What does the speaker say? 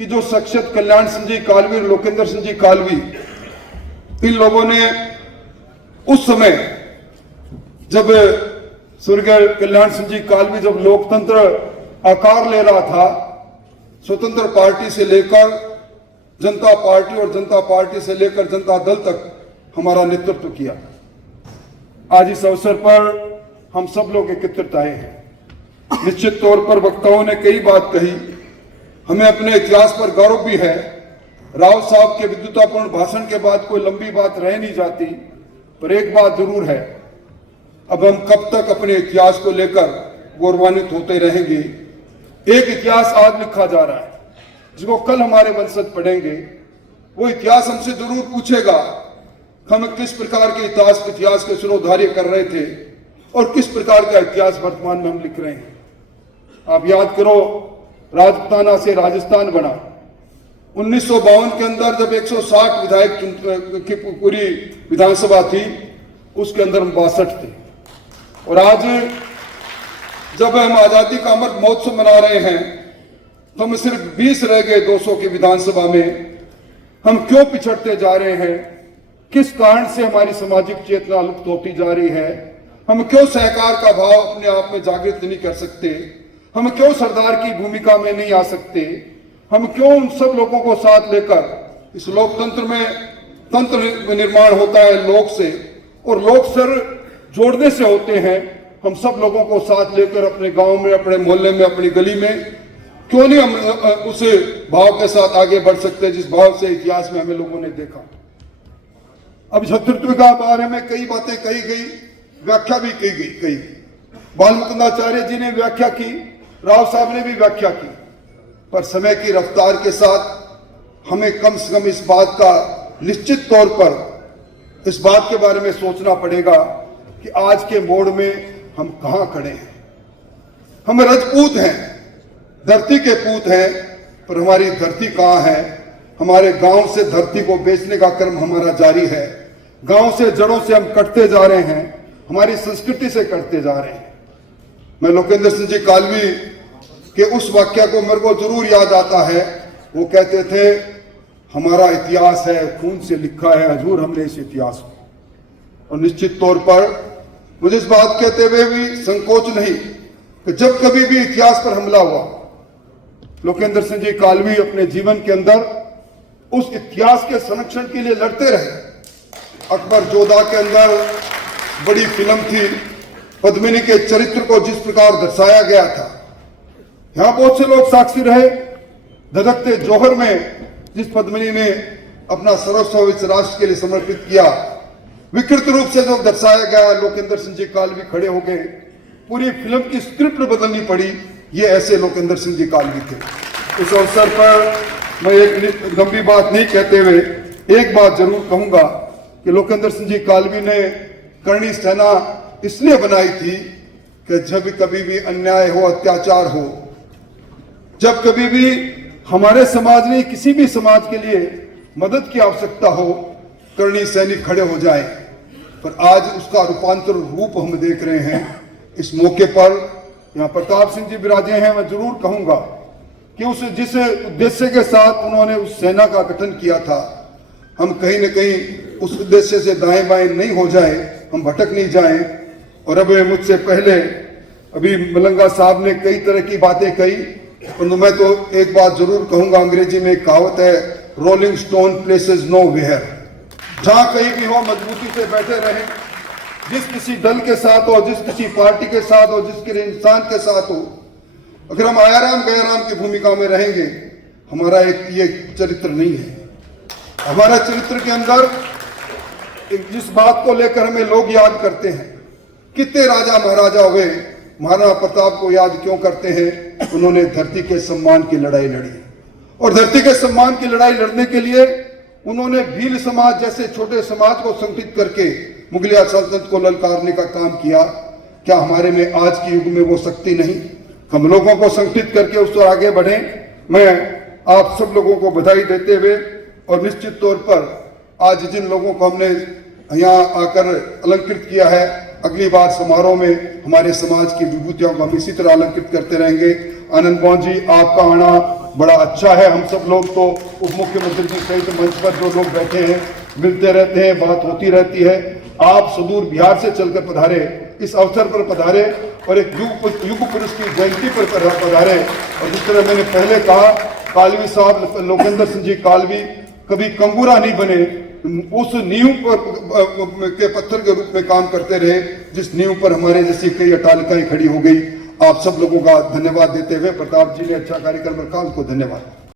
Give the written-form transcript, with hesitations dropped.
कि जो शख्सियत कल्याण सिंह जी कालवी और लोकेंद्र सिंह जी कालवी, इन लोगों ने उस समय जब स्वर्गीय कल्याण सिंह जी कालवी जब लोकतंत्र आकार ले रहा था, स्वतंत्र पार्टी से लेकर जनता पार्टी और जनता पार्टी से लेकर जनता दल तक हमारा नेतृत्व किया। आज इस अवसर पर हम सब लोग एकत्रित आए हैं। निश्चित तौर पर वक्ताओं ने कई बात कही, हमें अपने इतिहास पर गौरव भी है। राव साहब के विद्वतापूर्ण भाषण के बाद कोई लंबी बात रह नहीं जाती, पर एक बात जरूर है, अब हम कब तक अपने इतिहास को लेकर गौरवान्वित होते रहेंगे। एक इतिहास आज लिखा जा रहा है जिसको कल हमारे वंशज पढ़ेंगे। वो इतिहास हमसे जरूर पूछेगा हम किस प्रकार के इतिहास के सिरोधार्य कर रहे थे और किस प्रकार का इतिहास वर्तमान में हम लिख रहे हैं। आप याद करो, राजपूताना से राजस्थान बना। 1952 के अंदर जब 160 विधायक की पूरी विधानसभा थी, उसके अंदर हम 62 थे। और आज जब हम आजादी का अमृत महोत्सव मना रहे हैं तो हम सिर्फ 20 रह गए 200 की विधानसभा में। हम क्यों पिछड़ते जा रहे हैं? किस कारण से हमारी सामाजिक चेतना लुप्त होती जा रही है? हम क्यों सहकार का भाव अपने आप में जागृत नहीं कर सकते? हम क्यों सरदार की भूमिका में नहीं आ सकते? हम क्यों उन सब लोगों को साथ लेकर इस लोकतंत्र में तंत्र निर्माण होता है लोक से, और लोक सर जोड़ने से होते हैं। हम सब लोगों को साथ लेकर अपने गांव में, अपने मोहल्ले में, अपनी गली में क्यों नहीं हम उस भाव के साथ आगे बढ़ सकते जिस भाव से इतिहास में हमें लोगों ने देखा। अब शत्रुत्व के बारे में कई बातें कही गई, व्याख्या भी की गई। कई बालमुकुंदाचार्य जी ने व्याख्या की, राव साहब ने भी व्याख्या की, पर समय की रफ्तार के साथ हमें कम से कम इस बात का निश्चित तौर पर इस बात के बारे में सोचना पड़ेगा कि आज के मोड़ में हम कहां खड़े हैं। हम राजपूत हैं, धरती के पूत हैं, पर हमारी धरती कहां है? हमारे गांव से धरती को बेचने का क्रम हमारा जारी है। गांव से जड़ों से हम कटते जा रहे हैं, हमारी संस्कृति से कटते जा रहे हैं। मैं लोकेंद्र सिंह जी कालवी के उस वाक्य को मेरे को जरूर याद आता है। वो कहते थे, हमारा इतिहास है, खून से लिखा है हजूर हमने इस इतिहास को। और निश्चित तौर पर मुझे इस बात कहते हुए भी संकोच नहीं कि जब कभी भी इतिहास पर हमला हुआ, लोकेंद्र सिंह जी कालवी अपने जीवन के अंदर उस इतिहास के संरक्षण के लिए लड़ते रहे। अकबर जोधा के अंदर बड़ी फिल्म थी, पद्मिनी के चरित्र को जिस प्रकार दर्शाया गया था, यहां बहुत से लोग साक्षी रहे। धधकते जौहर में जिस पद्मिनी ने अपना सर्वस्व इस राष्ट्र के लिए समर्पित किया, विकृत रूप से जो दर्शाया गया, लोकेंद्र सिंह जी कालवी खड़े हो गए, पूरी फिल्म की स्क्रिप्ट बदलनी पड़ी। ये ऐसे लोकेंद्र सिंह जी कालवी थे। इस अवसर पर मैं एक लंबी बात नहीं कहते हुए एक बात जरूर कहूंगा कि लोकेंद्र सिंह जी कालवी ने करणी सेना इसलिए बनाई थी कि जब कभी भी अन्याय हो, अत्याचार हो, जब कभी भी हमारे समाज में किसी भी समाज के लिए मदद की आवश्यकता हो, करणी सैनिक खड़े हो जाए। पर आज उसका रूपांतर रूप हम देख रहे हैं। इस मौके पर यहाँ प्रताप सिंह जी विराजे हैं। मैं जरूर कहूंगा कि उस जिस उद्देश्य के साथ उन्होंने उस सेना का गठन किया था, हम कहीं न कहीं उस उद्देश्य से दाएं बाएं नहीं हो जाए, हम भटक नहीं जाए। और अब मुझसे पहले अभी मलंगा साहब ने कई तरह की बातें कही, परंतु मैं तो एक बात जरूर कहूंगा। अंग्रेजी में एक कहावत है, rolling stone places nowhere. जहां कहीं भी हो, मजबूती से बैठे रहें। जिस किसी दल के साथ हो, जिस किसी पार्टी के साथ हो, जिस किसी इंसान के साथ हो, अगर हम आयाराम गयाराम की भूमिका में रहेंगे, हमारा एक ये चरित्र नहीं है। हमारा चरित्र के अंदर जिस बात को लेकर हमें लोग याद करते हैं, कितने राजा महाराजा हुए, महाराणा प्रताप को याद क्यों करते हैं? उन्होंने धरती के सम्मान की लड़ाई लड़ी, और धरती के सम्मान की लड़ाई लड़ने के लिए उन्होंने भील समाज जैसे छोटे समाज को संगठित करके मुगलिया सल्तनत को ललकारने का काम किया। क्या हमारे में आज के युग में वो शक्ति नहीं? हम लोगों को संगठित करके उस पर आगे बढ़े। मैं आप सब लोगों को बधाई देते हुए, और निश्चित तौर पर आज जिन लोगों को हमने यहाँ आकर अलंकृत किया है, अगली बार समारोह में हमारे समाज की विभूतियों को हम इसी तरह अलंकृत करते रहेंगे। आनंद मोहन जी, आपका आना बड़ा अच्छा है। हम सब लोग तो उप मुख्यमंत्री जी सहित मंच पर जो लोग बैठे हैं मिलते रहते हैं, बात होती रहती है। आप सुदूर बिहार से चलकर पधारे, इस अवसर पर पधारे और एक युग पुरुष की जयंती पर पधारे। और जिस तरह मैंने पहले कहा, कालवी साहब लोकेंद्र सिंह जी कालवी कभी कंगूरा नहीं बने, उस नींव पर के पत्थर के रूप में काम करते रहे जिस नींव पर हमारे जैसी कई अटालिकाएं खड़ी हो गई। आप सब लोगों का धन्यवाद देते हुए प्रताप जी ने अच्छा कार्यक्रम रखा, उनको धन्यवाद।